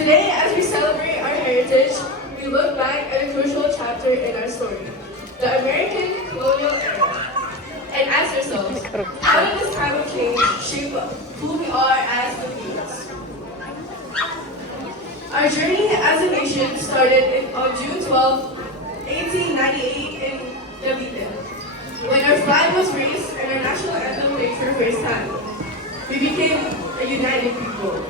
Today, as we celebrate our heritage, we look back at a crucial chapter in our story, the American colonial era, and ask ourselves, how did this time of change shape who we are as Filipinos? Our journey as a nation started on June 12, 1898 in Cavite, when our flag was raised and our national anthem played for the first time. We became a united people.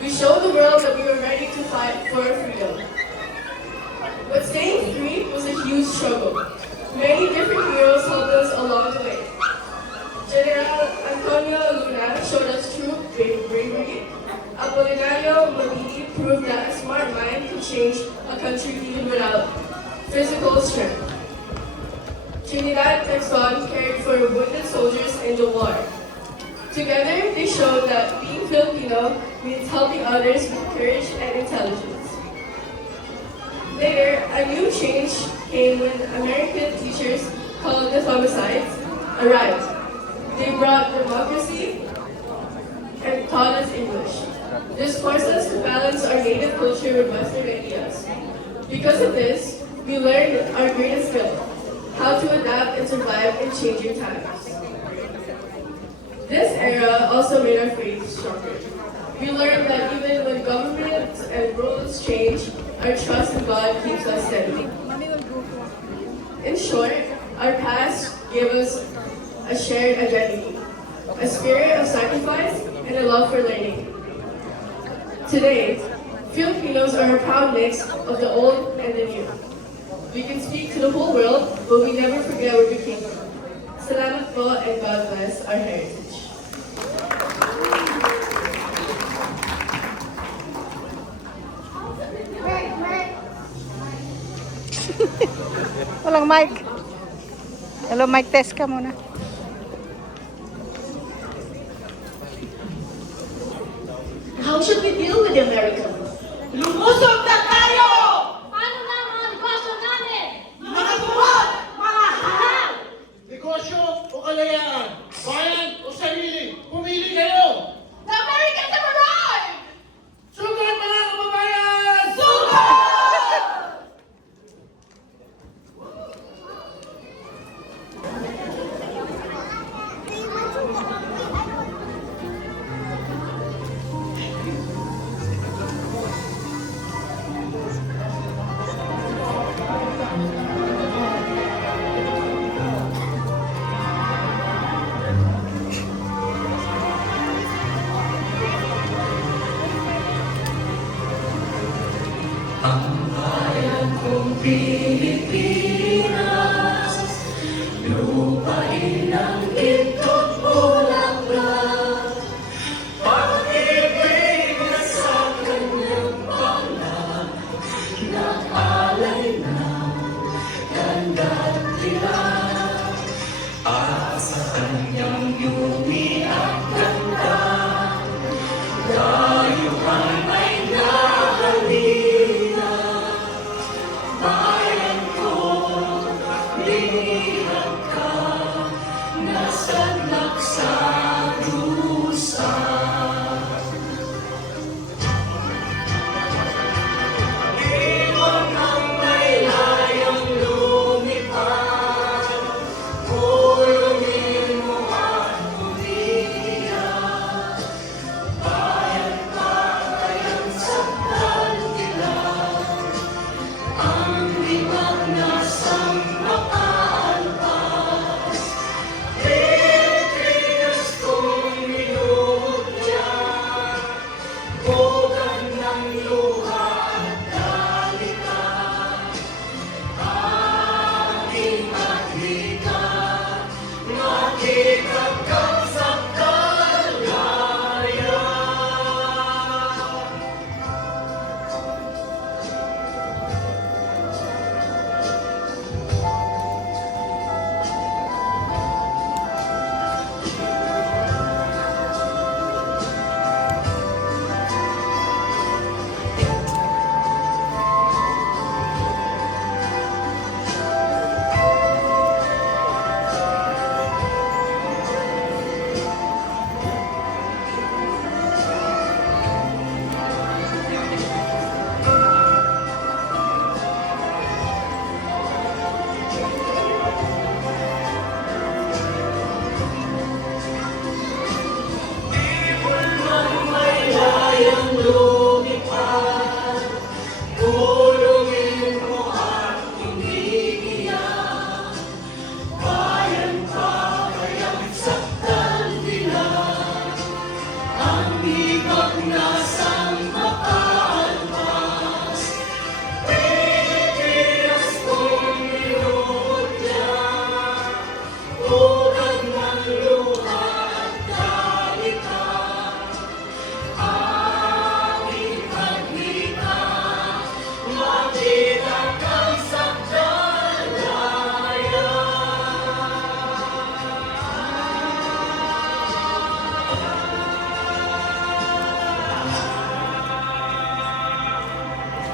We showed the world that we were ready to fight for our freedom. But staying free was a huge struggle. Many different heroes helped us along the way. General Antonio Luna showed us true bravery. Apolinario Mabini proved that a smart mind could change a country even without physical strength. Trinidad Texon cared for wounded soldiers in the war. Together, they showed that being Filipino means helping others with courage and intelligence. Later, a new change came when American teachers, called the Thomasides, arrived. They brought democracy and taught us English. This forced us to balance our native culture with Western ideas. Because of this, we learned our greatest skill, how to adapt and survive in changing times. This era also made our faith stronger. We learned that even when governments and rules change, our trust in God keeps us steady. In short, our past gave us a shared identity, a spirit of sacrifice, and a love for learning. Today, Filipinos are a proud mix of the old and the new. We can speak to the whole world, but we never forget where we came from. Salamat po and God bless our heritage. Walang mic. Hello, mic test ka muna. How should we deal with the Americans? Lumusog na tayo! Paano na ang mga negosyo namin? Mga tuwad! Mga halal! Negosyo o kalayaan? Bayan o sarili? Pumili kayo! The Americans have arrived! Sugat mga kababayan! Bayan ko,